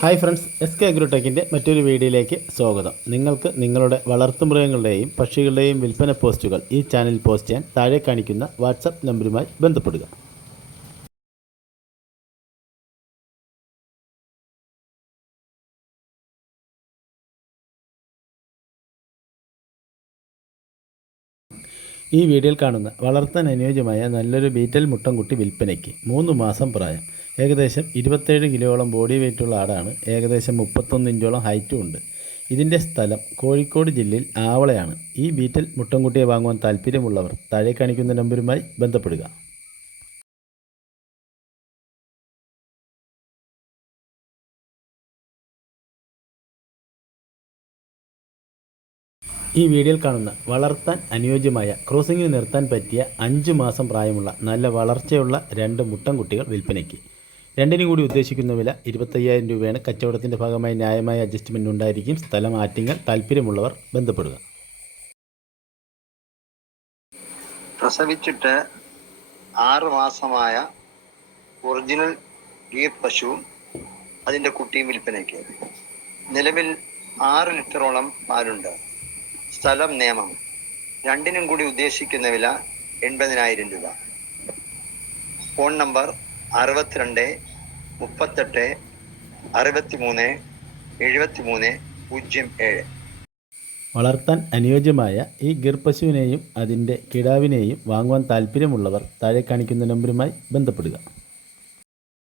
Hi friends S K അഗ്രോടെക്കിന്റെ മറ്റൊരു വീഡിയോയിലേക്ക് സ്വാഗതം. നിങ്ങൾക്ക് നിങ്ങളുടെ വളർത്തുമൃഗങ്ങളുടെയും പക്ഷികളുടെയും വിൽപ്പന പോസ്റ്റുകൾ ഈ ചാനലിൽ പോസ്റ്റ് ചെയ്യാൻ താഴെ കാണിക്കുന്ന വാട്സപ്പ് നമ്പറുമായി ബന്ധപ്പെടുക. ഈ വീഡിയോയിൽ കാണുന്ന വളർത്താൻ അനുയോജ്യമായ നല്ലൊരു ബീറ്റൽ മുട്ടൻകുട്ടി വിൽപ്പനയ്ക്ക് മൂന്ന് മാസം പ്രായം. ഏകദേശം ഇരുപത്തേഴ് കിലോയോളം ബോഡി വെയിറ്റുള്ള ആടാണ്. ഏകദേശം മുപ്പത്തൊന്ന് ഇഞ്ചോളം ഹൈറ്റും ഉണ്ട്. ഇതിന്റെ സ്ഥലം കോഴിക്കോട് ജില്ലയിൽ ആവളയാണ്. ഈ ബീറ്റൽ മുട്ടൻകുട്ടിയെ വാങ്ങുവാൻ താല്പര്യമുള്ളവർ താഴെ കാണിക്കുന്ന നമ്പരുമായി ബന്ധപ്പെടുക. ഈ വീഡിയോയിൽ കാണുന്ന വളർത്താൻ അനുയോജ്യമായ ക്രോസിങ്ങിന് നിർത്താൻ പറ്റിയ അഞ്ച് മാസം പ്രായമുള്ള നല്ല വളർച്ചയുള്ള രണ്ട് മുട്ടൻകുട്ടികൾ വിൽപ്പനയ്ക്ക്. രണ്ടിനും കൂടി ഉദ്ദേശിക്കുന്ന വില ഇരുപത്തയ്യായിരം രൂപയാണ്. കച്ചവടത്തിന്റെ ഭാഗമായി ന്യായമായ അഡ്ജസ്റ്റ്മെന്റ് ഉണ്ടായിരിക്കും. സ്ഥലം മാറ്റിങ്ങൾ താല്പര്യമുള്ളവർ ബന്ധപ്പെടുക. പ്രസവിച്ചിട്ട് ആറ് മാസമായ ഒറിജിനൽ ഗീർ പശുവും അതിന്റെ കുട്ടിയും വിൽപ്പനയ്ക്ക്. നിലവിൽ ആറ് ലിറ്ററോളം പാലുണ്ട്. സ്ഥലം നിയമം. രണ്ടിനും കൂടി ഉദ്ദേശിക്കുന്ന വില എൺപതിനായിരം രൂപ. ഫോൺ നമ്പർ അറുപത്തിരണ്ട് മുപ്പത്തെട്ട് അറുപത്തിമൂന്ന് എഴുപത്തിമൂന്ന് പൂജ്യം ഏഴ്. വളർത്താൻ അനുയോജ്യമായ ഈ ഗിർ പശുവിനെയും അതിന്റെ കിടാവിനെയും വാങ്ങുവാൻ താല്പര്യമുള്ളവർ താഴെ കാണിക്കുന്ന നമ്പറുമായി ബന്ധപ്പെടുക.